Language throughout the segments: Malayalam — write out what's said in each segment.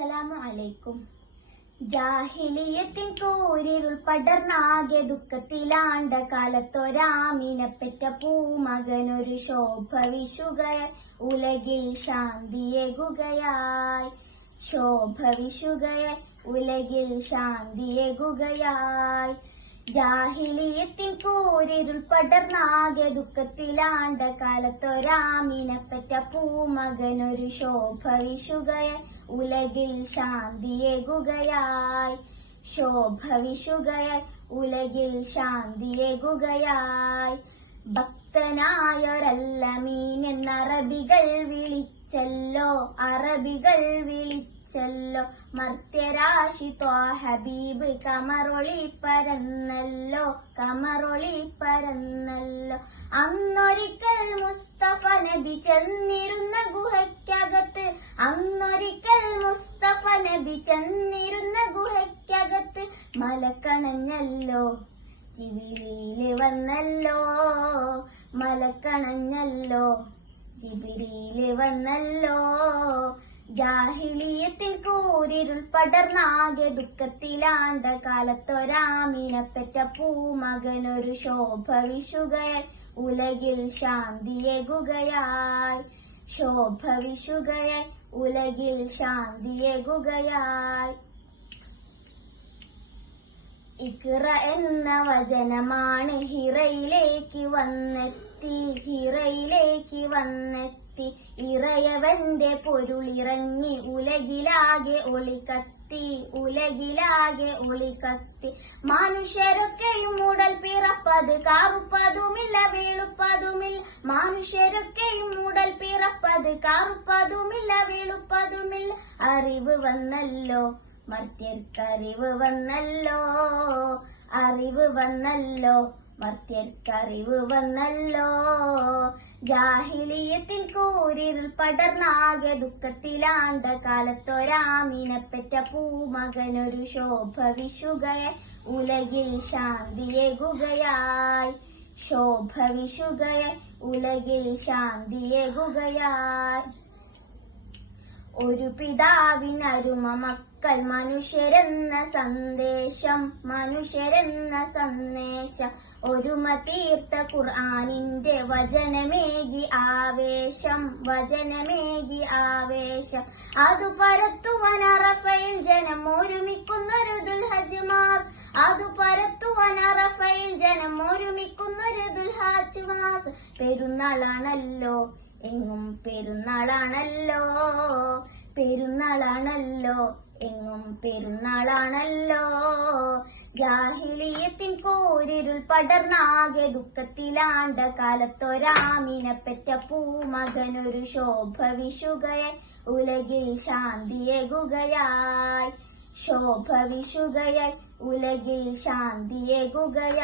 അസ്സലാമു അലൈക്കും. ജാഹിലിയത്തിൻ കൂരിരുൾ പടർന്നാകെ ദുഃഖത്തിലാണ്ട കാലത്തൊരാമിനെപ്പറ്റ പൂമകനൊരു ശോഭ വിശുകയായി ഉലകിൽ ശാന്തിയേകുകയായി. ശോഭ വിശുകയായി ഉലകിൽ ശാന്തിയേകുകയായി. ജാഹിലിയത്തിൻ കൂരിരുൾ പടർന്നാകെ ദുഃഖത്തിലാണ്ട കാലത്തൊരാമിനെപ്പറ്റ പൂമകനൊരു ശോഭ വിശുകയായി ഉലകിൽ ശാന്തിയേകുകയായി. ശോഭ വിശുകയായി ഉലകിൽ ശാന്തിയേകുകയായി. ഭക്തനായൊരല്ലമീൻ എന്നറബികൾ വിളിച്ചല്ലോ, അറബികൾ വിളിച്ചല്ലോ. മർത്യരാശി ഹബീബ് കമറൊളി പരന്നല്ലോ, കമറൊളി പരന്നല്ലോ. അന്നൊരിക്കൽ മുസ്തഫ നബി ചെന്നിരുന്ന ഗുഹയ്ക്കകത്ത്, അന്നൊരിക്കൽ മുസ്തഫ നബി ചെന്നിരുന്ന ഗുഹയ്ക്കകത്ത്. മലക്കണഞ്ഞല്ലോ ജിബ്രീല് വന്നല്ലോ, മലക്കണഞ്ഞല്ലോ ജിബ്രീല് വന്നല്ലോ. ജാഹിലിയത്തിൻ കൂരിരുൾ പടർന്നാകെ ദുഃഖത്തിലാണ്ട കാലത്തൊരാമിനെപ്പറ്റ പൂമകനൊരു ശോഭ വിശുകയായി ഉലകിൽ ശാന്തിയേകുകയായി. ശോഭ വിശുകയായി ഉലകിൽ ശാന്തിയേകുകയായി. ഇഖ്റ എന്ന വചനമാണ് ഹിറയിലേക്ക് വന്നെത്തി, ഹിറയിലേക്ക് വന്നെത്തി. ഇറയവന്റെ പൊരുളിറങ്ങി ഉലകിലാകെ ഒളിക്കത്തി, ഉലകിലാകെ ഒളിക്കത്തി. മനുഷ്യരൊക്കെയും മൂടൽ പിറപ്പത് കാറുപ്പതുമില്ല വെളുപ്പതുമില്ല. മനുഷ്യരൊക്കെയും മൂടൽ പിറപ്പത് കാറുപ്പതുമില്ല വെളുപ്പതുമില്ല. അറിവ് വന്നല്ലോ മർത്യർക്കറിവ് വന്നല്ലോ, അറിവ് വന്നല്ലോ മർത്യർക്കറിവ് വന്നല്ലോ. ജാഹിലിയത്തിൻ കൂരിരുൾ പടർന്നാകെ ദുഃഖത്തിലാണ്ട കാലത്തൊരാമിനെപ്പറ്റ പൂമകനൊരു ശോഭ വിശുകയായി ഉലകിൽ ശാന്തിയേകുകയായി. ശോഭ വിശുകയായി ഉലകിൽ ശാന്തിയേകുകയായി. ഒരു പിതാവിനരുമ മക്കൾ മനുഷ്യരെന്ന സന്ദേശം, മനുഷ്യരെന്ന സന്ദേശം. ഒരുമ തീർത്ത ഖുർആനിന്റെ വചനമേകി ആവേശം, വചനമേകി ആവേശം. അതു പരത്തുവാൻ അറഫയിൽ ജനം ഒരുമിക്കുന്നൊരു ദുൽഹജ്ജ് മാസ്, അതു പരത്തുവാൻ അറഫയിൽ ജനം ഒരുമിക്കുന്നൊരു ദുൽഹജ്ജ് മാസ്. പെരുന്നാളാണല്ലോ എങ്ങും പെരുന്നാളാണല്ലോ, പെരുന്നാളാണല്ലോ എങ്ങും പെരുന്നാളാണല്ലോ. ജാഹിലിയത്തിൻ കൂരിരുൾ പടർന്നാകെ ദുഃഖത്തിലാണ്ട കാലത്തൊരാമിനെപ്പറ്റ പൂമകനൊരു ശോഭ വിശുകയായി ഉലകിൽ ശാന്തിയേകുകയായി. ശോഭ വിശുകയായി ഉലകിൽ ശാന്തിയേകുകയായി.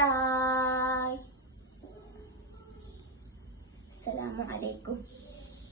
അസ്സലാമു അലൈക്കും.